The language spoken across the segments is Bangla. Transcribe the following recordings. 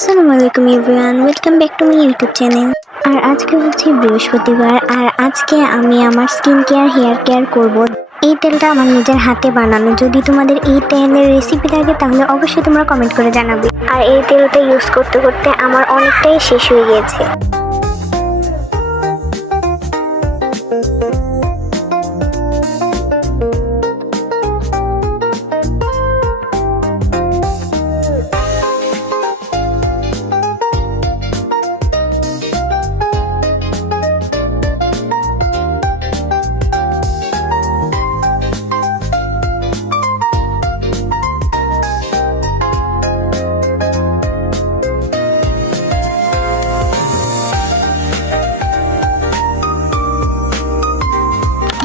আসসালামু আলাইকুম everyone, welcome back to my YouTube channel. আর আজকে হচ্ছে বৃহস্পতিবার, আর আজকে আমি আমার স্কিন কেয়ার হেয়ার কেয়ার করব। এই তেলটা আমার নিজের হাতে বানানো। যদি তোমাদের এই তেলের রেসিপি লাগে তাহলে অবশ্যই তোমরা কমেন্ট করে জানাবে। আর এই তেলটা ইউজ করতে করতে আমার অনেকটাই শেষ হয়ে গিয়েছে।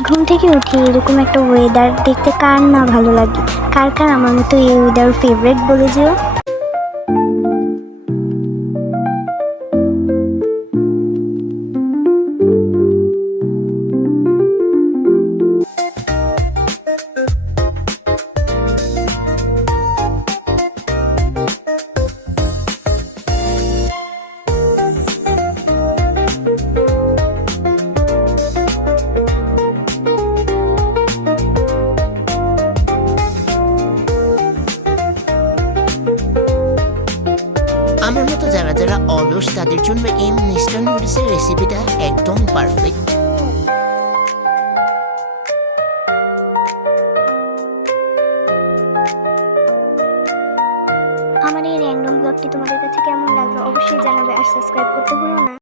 ঘুম থেকে উঠে এরকম একটা ওয়েদার দেখতে কার না ভালো লাগে। কার কার আমার মতো এই ওয়েদার ফেভারিট বলে যেও। আমার মতো যারা যারা অলস তাদের জন্য এই মিস্টার নুডলসের রেসিপিটা একদম পারফেক্ট।